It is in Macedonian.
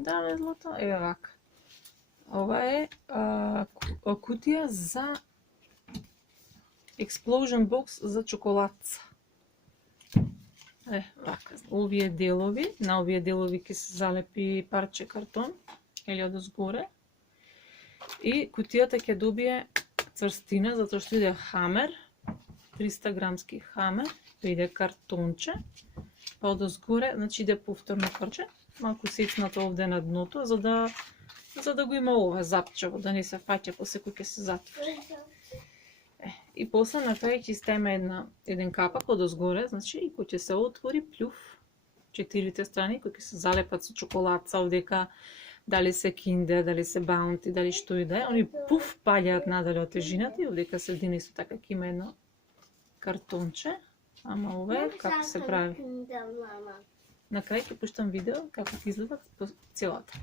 Да, бе, злато. Еве вака. Ова е кутија за explosion box за чоколадца. Вака. Овие делови, на овие делови ќе се залепи парче картон или одозгоре. И кутијата ќе добие црстина, затоа што иде хамер, 300 грамски хамер, иде картонче, па одозгоре, значи иде повторно парче, малку сецнато овде на дното, за да го има ова запчево, да не се фаќа после кој ќе се затвори. И после на крај ќе ставиме еден капак одозгоре, значи и кој ќе се отвори плюф, 4 страни, кои ќе се залепат со чоколадца овдека, дали се киндер, дали се баунти, дали што и да е, они пуф паѓаат надале од тежината и овдека средина исто така ќе има едно картонче, ама ова е како се прави. На крај ќе пуштам видео како ќе изгледат по целата.